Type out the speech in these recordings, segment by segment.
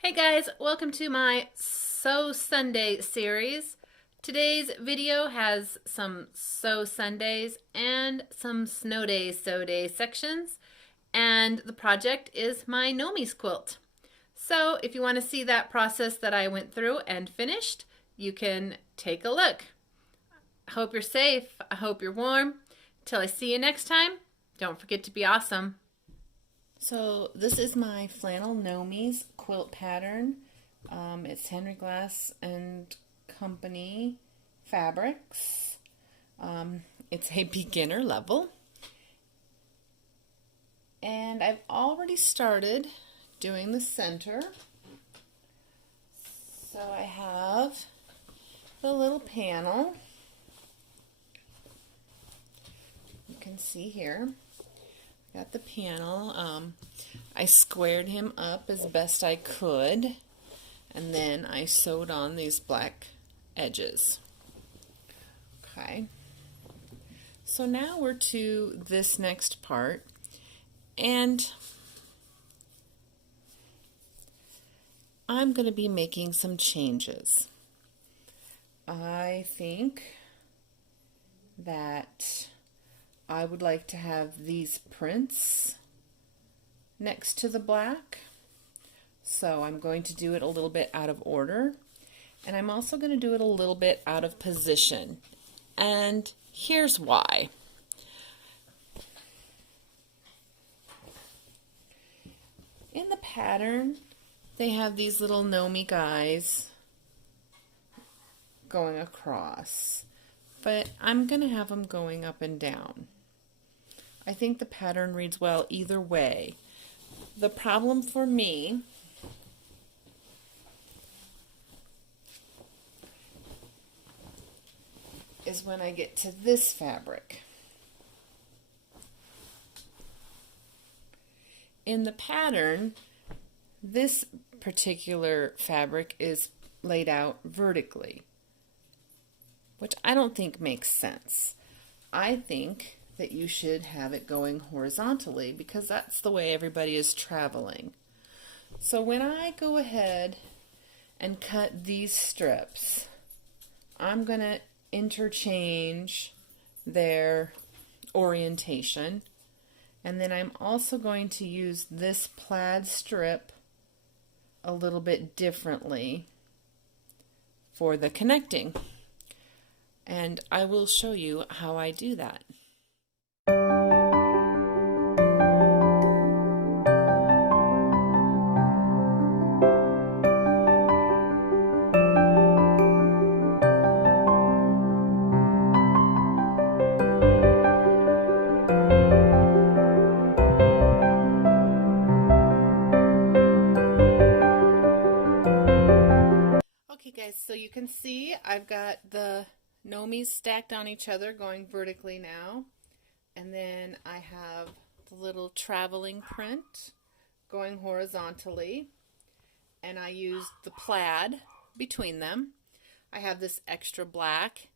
Hey guys, welcome to my Sew Sunday series. Today's video has some Sew Sundays and some Snow Days Sew Days sections, and the project is my Gnomies quilt. So if you want to see that process that I went through and finished, you can take a look. I hope you're safe. I hope you're warm. Till I see you next time, don't forget to be awesome. So this is my flannel Gnomies quilt pattern. It's Henry Glass and Company fabrics. It's a beginner level. And I've already started doing the center. So I have the little panel. You can see here. Got the panel. I squared him up as best I could, and then I sewed on these black edges. Okay. So now we're to this next part, and I'm going to be making some changes. I think that I would like to have these prints next to the black. So I'm going to do it a little bit out of order. And I'm also going to do it a little bit out of position. And here's why. In the pattern, they have these little gnomey guys going across. But I'm going to have them going up and down. I think the pattern reads well either way. The problem for me is when I get to this fabric. In the pattern, this particular fabric is laid out vertically, which I don't think makes sense. I think that you should have it going horizontally because that's the way everybody is traveling. So when I go ahead and cut these strips, I'm going to interchange their orientation, and then I'm also going to use this plaid strip a little bit differently for the connecting. And I will show you how I do that. Okay guys, so you can see I've got the Gnomies stacked on each other going vertically now, and then I have the little traveling print going horizontally, and I used the plaid between them. I have this extra black,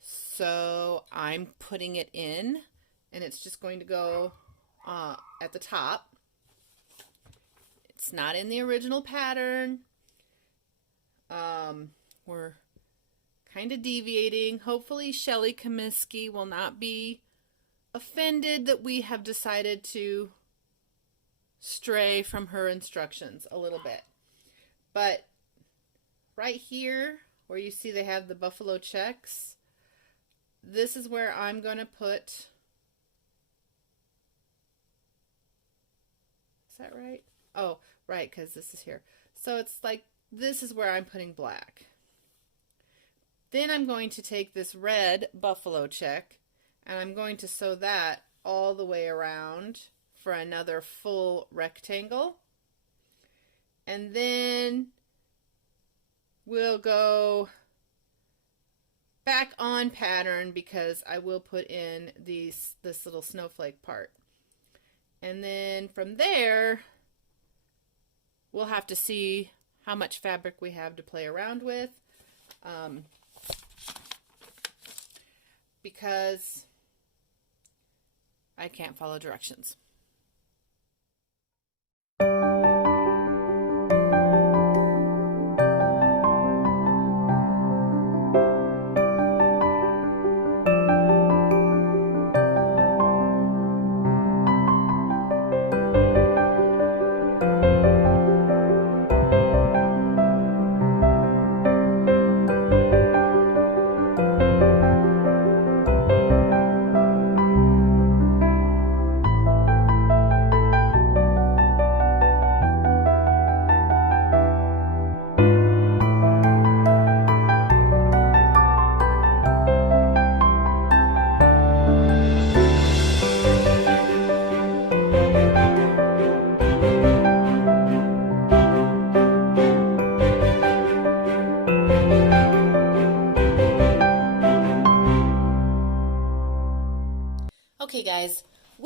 so I'm putting it in, and it's just going to go at the top. It's not in the original pattern. We're kind of deviating. Hopefully Shelly Comiskey will not be offended that we have decided to stray from her instructions a little bit. But right here where you see they have the buffalo checks, this is where I'm going to put, is that right? Oh, right, because this is here. So it's like, this is where I'm putting black. Then I'm going to take this red buffalo check and I'm going to sew that all the way around for another full rectangle. And then we'll go back on pattern because I will put in this little snowflake part. And then from there, we'll have to see how much fabric we have to play around with. Because I can't follow directions.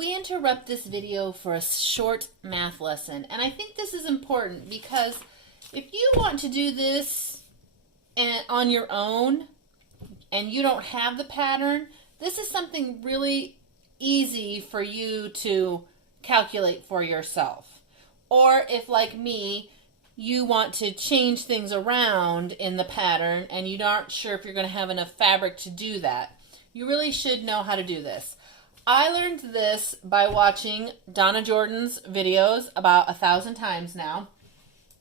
we interrupt this video for a short math lesson. And I think this is important because if you want to do this on your own and you don't have the pattern, this is something really easy for you to calculate for yourself. Or if, like me, you want to change things around in the pattern and you aren't sure if you're going to have enough fabric to do that, you really should know how to do this. I learned this by watching Donna Jordan's videos about 1,000 times now,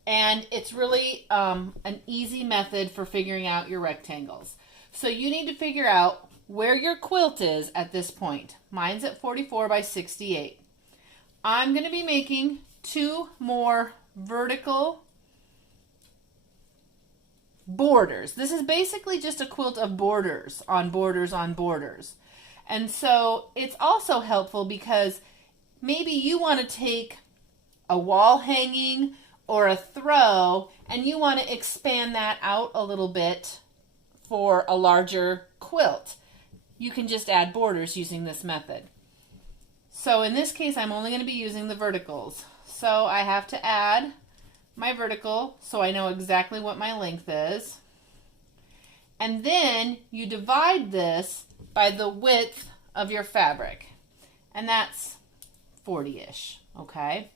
and it's really an easy method for figuring out your rectangles. So you need to figure out where your quilt is at this point. Mine's at 44 by 68. I'm going to be making 2 more vertical borders. This is basically just a quilt of borders on borders on borders. And so it's also helpful because maybe you want to take a wall hanging or a throw and you want to expand that out a little bit for a larger quilt. You can just add borders using this method. So in this case, I'm only going to be using the verticals. So I have to add my vertical so I know exactly what my length is. And then you divide this by the width of your fabric. And that's 40-ish, okay?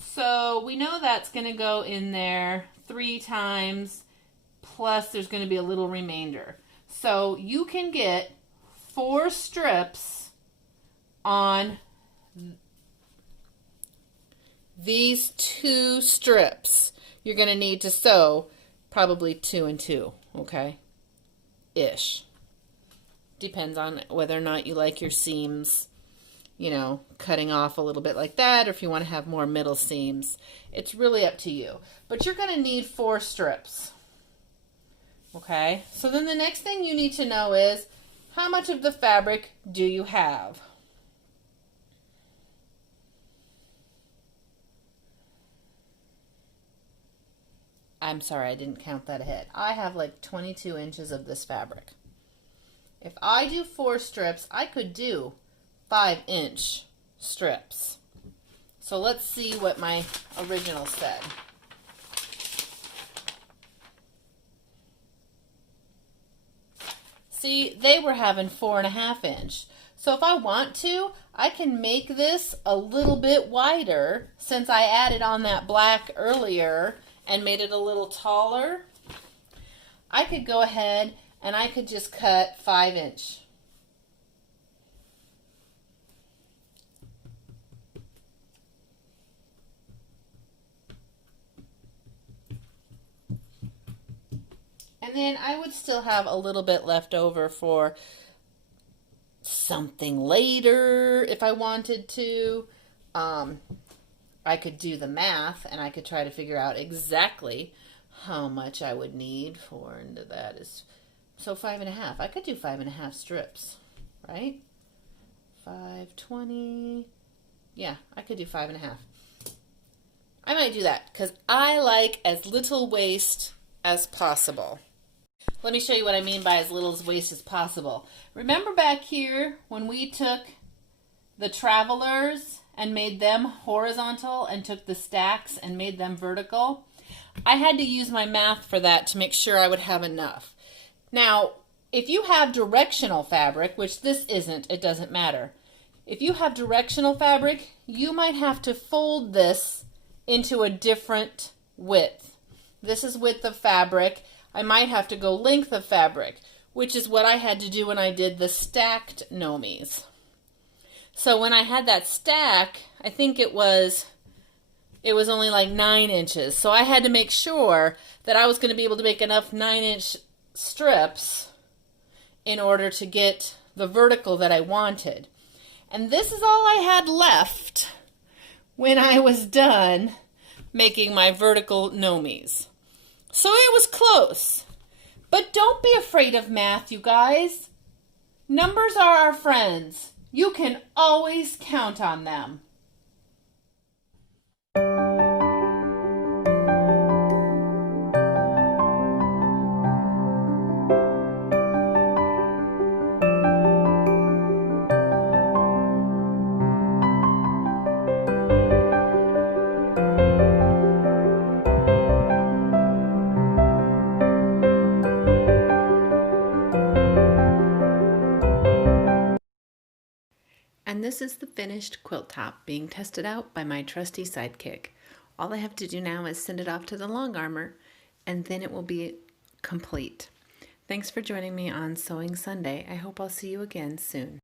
So we know that's going to go in there 3 times, plus there's going to be a little remainder. So you can get 4 strips on these 2 strips. You're going to need to sew probably 2 and 2, okay? Ish. Depends on whether or not you like your seams, you know, cutting off a little bit like that, or if you want to have more middle seams. It's really up to you. But you're going to need 4 strips. Okay? So then the next thing you need to know is, how much of the fabric do you have? I'm sorry, I didn't count that ahead. I have like 22 inches of this fabric. If I do 4 strips, I could do 5-inch strips. So let's see what my original said. See, they were having 4.5 inch. So if I want to, I can make this a little bit wider since I added on that black earlier and made it a little taller. I could go ahead and I could just cut 5-inch. And then I would still have a little bit left over for something later if I wanted to. I could do the math and I could try to figure out exactly how much I would need for, and that is, so 5.5. I could do 5.5 strips, right? 520. Yeah, I could do 5.5. I might do that because I like as little waste as possible. Let me show you what I mean by as little waste as possible. Remember back here when we took the travelers and made them horizontal and took the stacks and made them vertical? I had to use my math for that to make sure I would have enough. Now, if you have directional fabric, which this isn't, it doesn't matter. If you have directional fabric, you might have to fold this into a different width. This is width of fabric. I might have to go length of fabric, which is what I had to do when I did the stacked Gnomies. So when I had that stack, I think it was only like 9 inches. So I had to make sure that I was going to be able to make enough 9-inch strips in order to get the vertical that I wanted. And this is all I had left when I was done making my vertical Gnomies. So it was close. But don't be afraid of math, you guys. Numbers are our friends. You can always count on them. this is the finished quilt top being tested out by my trusty sidekick. All I have to do now is send it off to the long armor, and then it will be complete. Thanks for joining me on Sewing Sunday. I hope I'll see you again soon.